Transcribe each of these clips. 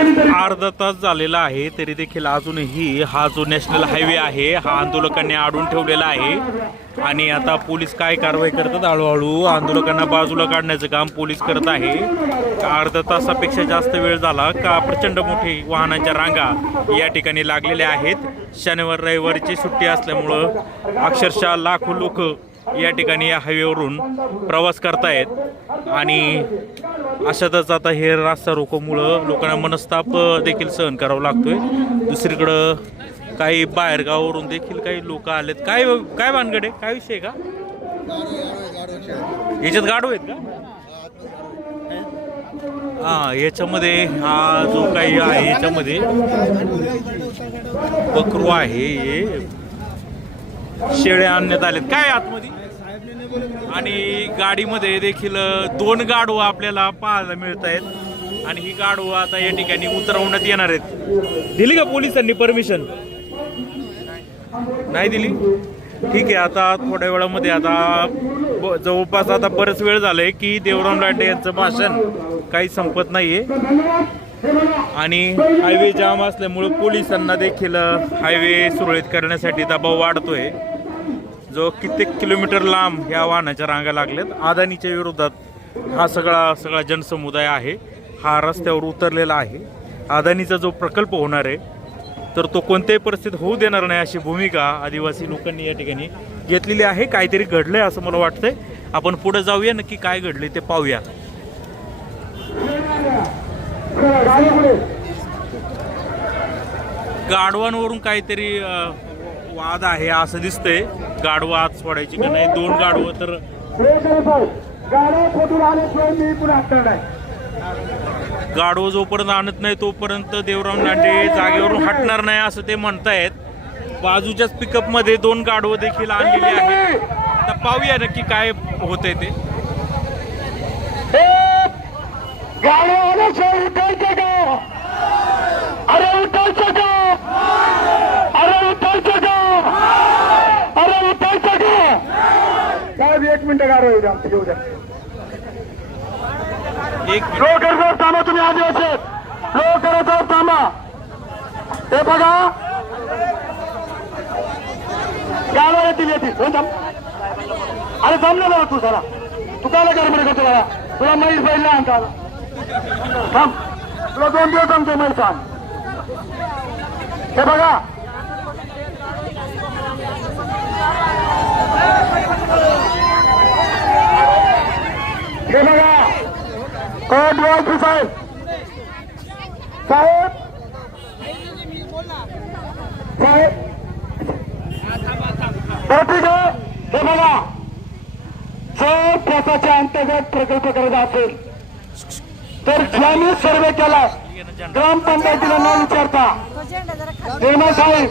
अर्धा तास झालेला आहे तरी देखील अजूनही हा जो नॅशनल हायवे आहे हा आंदोलकांनी अडवून ठेवलेला आहे आणि आता पोलीस काय कारवाई करतात हळूहळू आंदोलकांना बाजूला काढण्याचं काम पोलीस करत आहे। अर्धा तासापेक्षा जास्त वेळ झाला का प्रचंड मोठी वाहनांच्या रांगा या ठिकाणी लागलेल्या आहेत। शनिवार रविवारीची सुट्टी असल्यामुळं अक्षरशः लाखो लोक या ठिकाणी या हायवेवरून प्रवास करतायत आणि अशातच आता हे रास्ता रोकोमुळं लोकांना मनस्ताप देखील सहन करावा लागतोय। दुसरीकडं काही बाहेरगावावरून देखील काही लोक आलेत। काय काय भानगड आहे, काय विषय का याच्यात गाडो आहेत का? हा याच्यामध्ये हा जो काही आहे याच्यामध्ये बकरू आहे हे शेळ्या आणण्यात आलेत काय आतमध्ये आणि गाडीमध्ये देखील 2 गाढव आपल्याला पाहायला मिळत आहेत आणि ही गाढव आता या ठिकाणी उतरवण्यात येणार आहेत। दिली का पोलिसांनी परमिशन? नाही दिली? ठीक आहे, आता थोड्या वेळामध्ये आता जवळपास आता बरेच वेळ झालाय की देवराम लांडे यांचं भाषण काही संपत नाहीये आणि हायवे जाम असल्यामुळे पोलिसांना देखील हायवे सुरळीत करण्यासाठी दबाव वाढतोय। जो कित्येक किलोमीटर लांब ह्या वाहनाच्या रांगा लागल्यात। अदानीच्या विरोधात हा सगळा जनसमुदाय आहे, हा रस्त्यावर उतरलेला आहे। अदानीचा जो प्रकल्प होणार आहे तर तो कोणत्याही परिस्थितीत होऊ देणार नाही अशी भूमिका आदिवासी लोकांनी या ठिकाणी घेतलेली आहे। काहीतरी घडलंय असं मला वाटतंय। आपण पुढे जाऊया, नक्की काय घडलंय ते पाहूया। गाढवांवरून काहीतरी वाद आहे असं दिसतंय। गाढवं आत सोडायची का नाही, 2 गाढवं तर गाढवं जोपर्यंत आणत नाही तोपर्यंत देवराम लांडे जागेवरून हटणार नाही असं ते म्हणतायत। बाजूच्याच पिकअप मध्ये 2 गाढवं देखील आणलेली आहेत। आता पाहूया नक्की काय होतंय ते। एक मिनिट गाडो येऊ द्या। लवकर थांबा तुम्ही आदिवासी, लवकर थांबा। हे बघा गाडो येतील अरे थांबला ना तू सारा, तू कायला गडबड करतो मला? तुला मैल बैल नाही आणता थांब, तुला 2 दिवस आमचं मैल सांग। हे बघा हे बघा कोटवाल साहेब साहेब साहेब ठीक आहे। हे बघा जर प्रशाच्या अंतर्गत प्रकल्प करायचा असेल तर ज्यांनी सर्वे केला ग्रामपंचायतीला न विचारता निर्मळ साहेब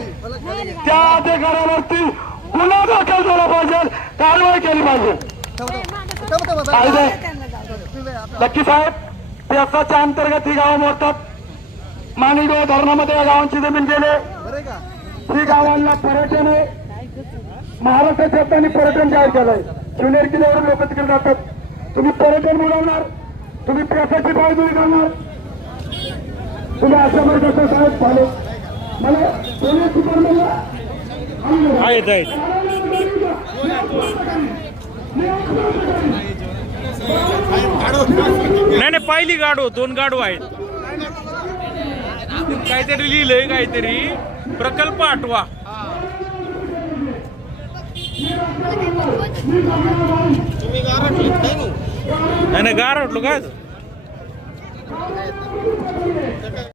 त्या अधिकाऱ्यावरती गुन्हा दाखल झाला पाहिजे, कारवाई केली पाहिजे। नक्की साहेब प्रशाच्या अंतर्गत ही गावं मोडतात। माणिडोह धरणामध्ये या गावांची जमीन गेले। ही गावांना पर्यटन आहे, महाराष्ट्र सरकारने पर्यटन जाहीर केलंय। शिवनेर किल्ल्यावरून लोक तिकडे जातात। तुम्ही पर्यटन बोलावणार, तुम्ही प्रशाची बाजूने करणार, तुम्ही अशा प्रकारचं साहेब झाले। मला पोलीस डिपार्टमेंटला नाही पहिली गाडो 2 गाडो आहेत। काहीतरी लिहिलंय, काहीतरी प्रकल्प आठवा। नाही गार वाटलो काय